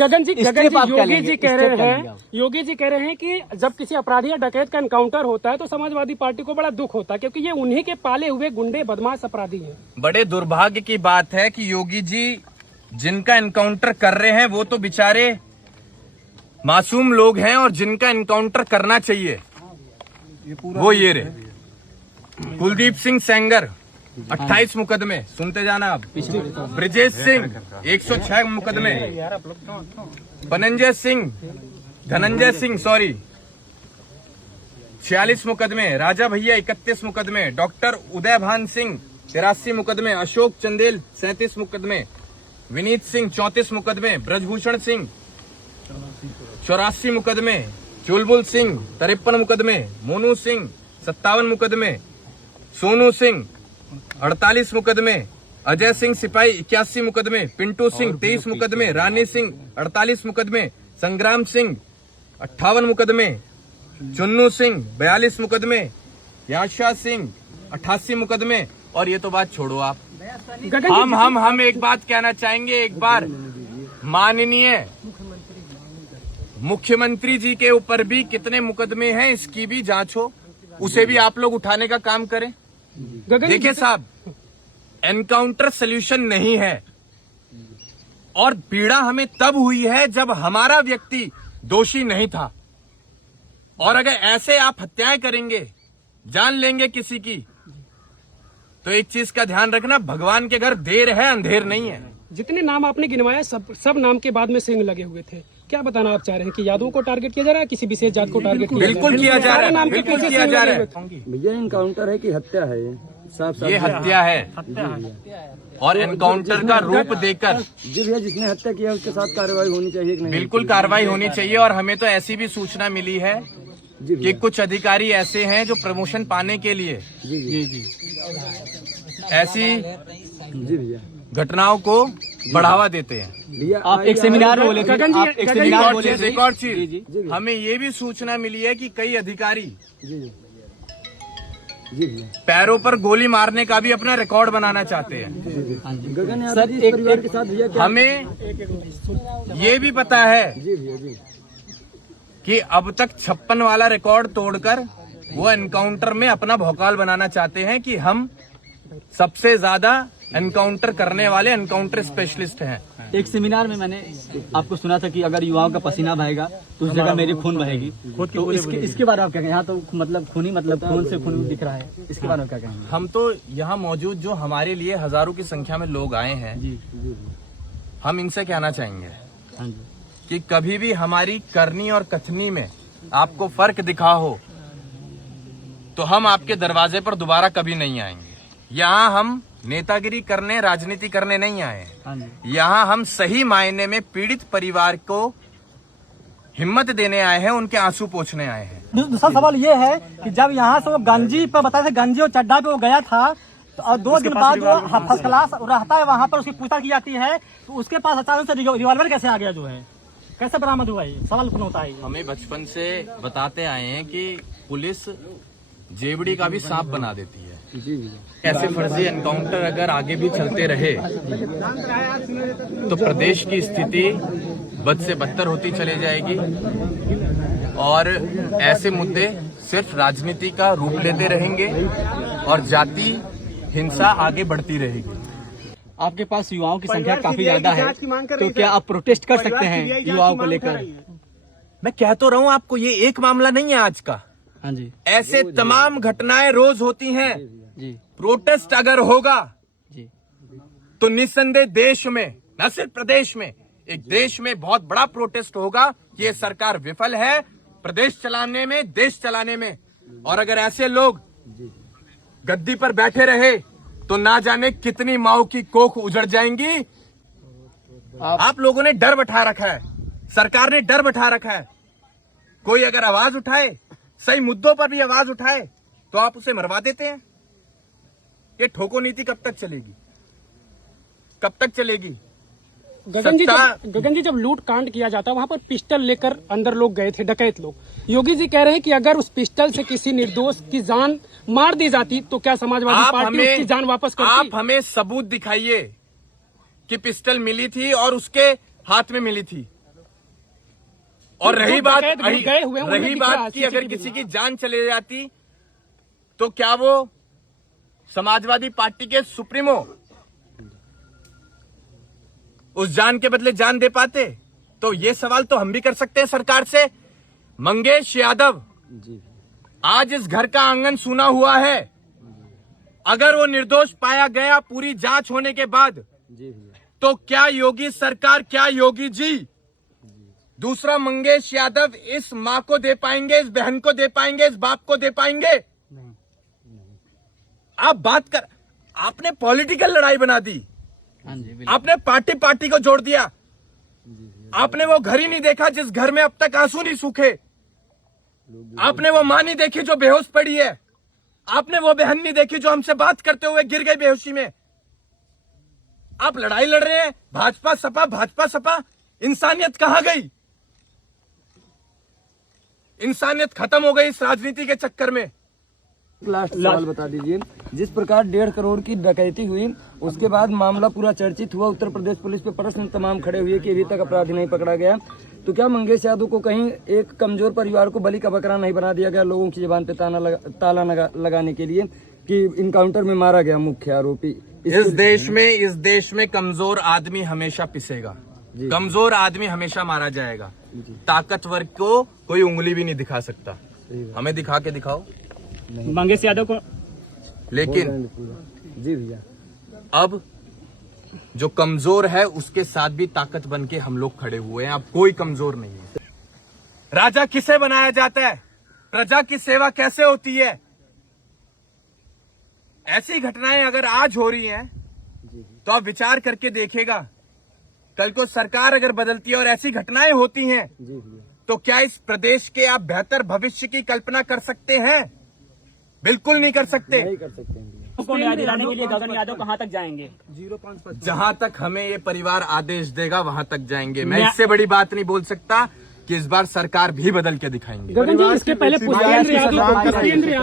गगन जी योगी जी कह रहे हैं कि जब किसी अपराधी या डकैत का एनकाउंटर होता है तो समाजवादी पार्टी को बड़ा दुख होता है, क्योंकि ये उन्हीं के पाले हुए गुंडे बदमाश अपराधी हैं। बड़े दुर्भाग्य की बात है कि योगी जी जिनका एनकाउंटर कर रहे हैं वो तो बेचारे मासूम लोग हैं, और जिनका एनकाउंटर करना चाहिए वो ये रहे। कुलदीप सिंह सेंगर 28 मुकदमे, सुनते जाना आप। ब्रिजेश सिंह 106 मुकदमे, धनंजय सिंह 46 मुकदमे, राजा भैया 31 मुकदमे, डॉक्टर उदय भान सिंह 83 मुकदमे, अशोक चंदेल 37 मुकदमे, विनीत सिंह 34 मुकदमे, ब्रजभूषण सिंह 84 मुकदमे, चुलबुल सिंह 53 मुकदमे, मोनू सिंह 57 मुकदमे, सोनू सिंह 48 मुकदमे, अजय सिंह सिपाही 81 मुकदमे, पिंटू सिंह 23 मुकदमे, रानी सिंह 48 मुकदमे, संग्राम सिंह 58 मुकदमे, चुन्नू सिंह 42 मुकदमे, याशा सिंह 88 मुकदमे। और ये तो बात छोड़ो आप, हम एक बात कहना चाहेंगे, एक बार माननीय मुख्यमंत्री जी के ऊपर भी कितने मुकदमे हैं इसकी भी जांच हो, उसे भी आप लोग उठाने का काम करें। देखिए साहब, एनकाउंटर सॉल्यूशन नहीं है, और पीड़ा हमें तब हुई है जब हमारा व्यक्ति दोषी नहीं था। और अगर ऐसे आप हत्याएं करेंगे, जान लेंगे किसी की, तो एक चीज का ध्यान रखना, भगवान के घर देर है अंधेर नहीं है। जितने नाम आपने गिनवाया सब नाम के बाद में सिंह लगे हुए थे। क्या बताना आप चाह रहे हैं कि यादवों को टारगेट किया जा रहा है, किसी विशेष जात को टारगेट बिल्कुल किया जा रहा है, नाम के बिल्कुल पीछे किया जा रहा है। भैया इनकाउंटर है कि हत्या है? ये हत्या है, और एनकाउंटर का रूप देकर जी भैया जिसने हत्या किया उसके साथ कार्रवाई होनी चाहिए कि नहीं? बिल्कुल कार्रवाई होनी चाहिए। और हमें तो ऐसी भी सूचना मिली है कि कुछ अधिकारी ऐसे हैं जो प्रमोशन पाने के लिए ऐसी घटनाओं को बढ़ावा देते हैं। भैया आप एक सेमिनार में बोले थे, एक और चीज हमें ये भी सूचना मिली है कि कई अधिकारी जी भैया पैरों पर गोली मारने का भी अपना रिकॉर्ड बनाना चाहते हैं। गगन यादव जी इस परिवार के साथ भैया क्या? हमें ये भी पता है जी भैया जी कि अब तक 56 वाला रिकॉर्ड तोड़कर वो एनकाउंटर में अपना भौकाल बनाना चाहते हैं कि हम सबसे ज्यादा एनकाउंटर करने वाले एनकाउंटर स्पेशलिस्ट हैं। एक सेमिनार में मैंने आपको सुना था कि अगर युवाओं का पसीना बहेगा तो उस जगह मेरी खून बहेगी। तो इसके बारे में आप क्या कहेंगे? यहाँ तो मतलब खून से खून दिख रहा है, इसके बारे में क्या कहेंगे? हम तो यहाँ मौजूद जो हमारे लिए हजारों की संख्या में लोग आए हैं, हम इनसे कहना चाहेंगे कि कभी भी हमारी करनी और कथनी में आपको फर्क दिखा हो तो हम आपके दरवाजे पर दोबारा कभी नहीं आएंगे। यहाँ हम नेतागिरी करने, राजनीति करने नहीं आए हैं। यहाँ हम सही मायने में पीड़ित परिवार को हिम्मत देने आए हैं, उनके आंसू पोंछने आए हैं। दूसरा सवाल ये है कि जब यहाँ से वो गांजी पर बताया था, गांजी और चड्डा पे वो गया था, तो और 2 दिन बाद वो फर्स्ट क्लास रहता है, वहाँ पर उसकी पूछताछ की जाती है, तो उसके पास अचानक से रिवॉल्वर कैसे आ गया, जो है कैसे बरामद हुआ? ये सवाल कौन होता है? हमें बचपन से बताते आए हैं कि पुलिस जेबड़ी का भी सांप बना देती है। ऐसे फर्जी एनकाउंटर अगर आगे भी चलते रहे तो प्रदेश की स्थिति बद से बदतर होती चली जाएगी, और ऐसे मुद्दे सिर्फ राजनीति का रूप लेते रहेंगे और जाति हिंसा आगे बढ़ती रहेगी। आपके पास युवाओं की संख्या काफी ज्यादा है, तो क्या आप प्रोटेस्ट कर सकते हैं युवाओं को लेकर? मैं कह तो रहा हूं आपको, ये एक मामला नहीं है आज का। हाँ जी, ऐसे तमाम घटनाएं रोज होती हैं जी प्रोटेस्ट अगर होगा जी, तो निस्संदेह देश में, न सिर्फ प्रदेश में, एक देश में बहुत बड़ा प्रोटेस्ट होगा कि ये सरकार विफल है प्रदेश चलाने में, देश चलाने में। और अगर ऐसे लोग गद्दी पर बैठे रहे तो ना जाने कितनी माओ की कोख उजड़ जाएंगी। आप लोगों ने डर बैठा रखा है, सरकार ने डर बैठा रखा है। कोई अगर आवाज उठाए, सही मुद्दों पर भी आवाज उठाए, तो आप उसे मरवा देते हैं। ये ठोको नीति कब तक चलेगी? कब तक चलेगी? गगन जी जब लूट कांड किया जाता है वहां पर पिस्टल लेकर अंदर लोग गए थे, डकैत लोग। योगी जी कह रहे हैं कि अगर उस पिस्टल से किसी निर्दोष की जान मार दी जाती तो क्या समाजवादी पार्टी उसकी जान वापस करती? आप हमें सबूत दिखाइए कि पिस्टल मिली थी और उसके हाथ में मिली थी। और रही बात डकैत गए हुए हैं, उन्हें रही दिख रहा है बात कि अगर CCTV किसी की जान चले जाती तो क्या वो समाजवादी पार्टी के सुप्रीमो उस जान के बदले जान दे पाते? तो ये सवाल तो हम भी कर सकते हैं सरकार से। मंगेश यादव आज इस घर का आंगन सूना हुआ है। अगर वो निर्दोष पाया गया पूरी जांच होने के बाद, तो क्या योगी सरकार, क्या योगी जी दूसरा मंगेश यादव इस मां को दे पाएंगे, इस बहन को दे पाएंगे, इस बाप को दे पाएंगे? आप बात कर, आपने पॉलिटिकल लड़ाई बना दी, आपने पार्टी को जोड़ दिया। आपने वो घर ही नहीं देखा जिस घर में अब तक आंसू नहीं सूखे। आपने वो मां नहीं देखी जो बेहोश पड़ी है। आपने वो बहन नहीं देखी जो हमसे बात करते हुए गिर गई बेहोशी में। आप लड़ाई लड़ रहे हैं भाजपा सपा। इंसानियत कहां गई? इंसानियत खत्म हो गई इस राजनीति के चक्कर में। लास्ट सवाल बता दीजिए, जिस प्रकार 1.5 करोड़ की डकैती हुई उसके बाद मामला पूरा चर्चित हुआ, उत्तर प्रदेश पुलिस पे प्रश्न तमाम खड़े हुए कि अभी तक अपराधी नहीं पकड़ा गया, तो क्या मंगेश यादव को कहीं एक कमजोर परिवार को बलि का बकरा नहीं बना दिया गया लोगों की जुबान पे ताला लगाने के लिए कि इनकाउंटर में मारा गया मुख्य आरोपी? इस देश में कमजोर आदमी हमेशा पिसेगा, कमजोर आदमी हमेशा मारा जाएगा। ताकतवर को कोई उंगली भी नहीं दिखा सकता। हमें दिखा के दिखाओ मंगेश यादव को। लेकिन जी भैया, अब जो कमजोर है उसके साथ भी ताकत बन के हम लोग खड़े हुए हैं। अब कोई कमजोर नहीं है। राजा किसे बनाया जाता है? प्रजा की सेवा कैसे होती है? ऐसी घटनाएं अगर आज हो रही हैं तो आप विचार करके देखिएगा, कल को सरकार अगर बदलती है और ऐसी घटनाएं होती हैं तो क्या इस प्रदेश के आप बेहतर भविष्य की कल्पना कर सकते हैं? बिल्कुल नहीं कर सकते। नहीं कर सकते हैं। उसको न्याय दिलाने के लिए गगन यादव कहां तक जाएंगे? जहां तक हमें ये परिवार आदेश देगा वहां तक जाएंगे। मैं इससे बड़ी बात नहीं बोल सकता कि इस बार सरकार भी बदल के दिखाएंगे। गगन जी, इसके पहले पुष्पेंद्र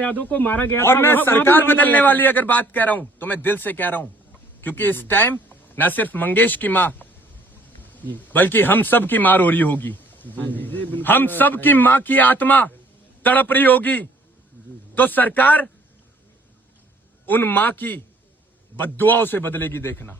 यादव को मारा गया और था। मैं वहाँ सरकार भी बदलने वाली अगर बात कह रहा हूं तो मैं दिल से कह रहा हूं, क्योंकि इस टाइम न सिर्फ मंगेश की मां बल्कि हम सब की मां रो रही होगी। हम सब की मां की आत्मा तड़प रही होगी। तो सरकार उन मां की बद्दुआओं से बदलेगी, देखना।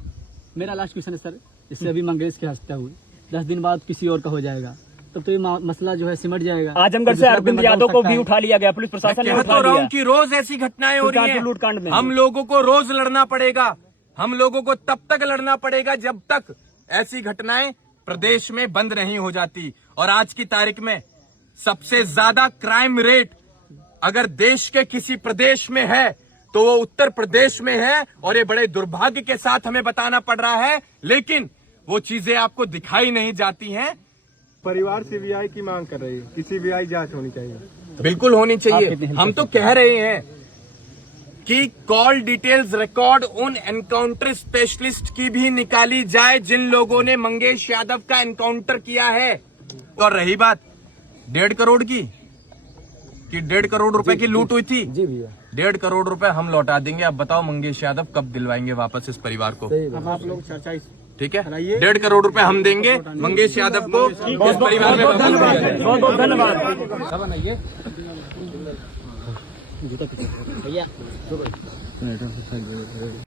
मेरा लास्ट क्वेश्चन है सर, इससे अभी मंगेश की हत्या हुई, 10 दिन बाद किसी और का हो जाएगा, तब तो ये मसला जो है सिमट जाएगा। आजमगढ़ से अरविंद यादव को भी उठा लिया गया, पुलिस प्रशासन ने कह उठा तो रहा लिया। हूं कि रोज ऐसी घटनाएं हो रही हैं। लूटकांड में हम लोगों को रोज लड़ना पड़ेगा। हम लोगों को तब तक लड़ना पड़ेगा जब तक ऐसी घटनाएं प्रदेश में बंद नहीं हो जाती। और आज की तारीख में सबसे ज्यादा क्राइम रेट अगर देश के किसी प्रदेश में है तो वो उत्तर प्रदेश में है। और ये बड़े दुर्भाग्य के साथ हमें बताना पड़ रहा है, लेकिन वो चीजें आपको दिखाई नहीं जाती हैं। परिवार सीबीआई की मांग कर रही है कि सीबीआई जांच होनी चाहिए। बिल्कुल होनी चाहिए। हम तो कह रहे हैं कि कॉल डिटेल्स रिकॉर्ड उन एनकाउंटर स्पेशलिस्ट की भी निकाली जाए जिन लोगों ने मंगेश यादव का एनकाउंटर किया है। और रही बात 1.5 करोड़ की, कि 1.5 करोड़ रुपए की लूट हुई थी, जी भैया, 1.5 करोड़ रुपए हम लौटा देंगे। अब बताओ मंगेश यादव कब दिलवाएंगे वापस इस परिवार को? आप लोग चर्चा ठीक है, 1.5 करोड़ रुपए हम देंगे मंगेश यादव को इस परिवार में। बहुत बहुत धन्यवाद।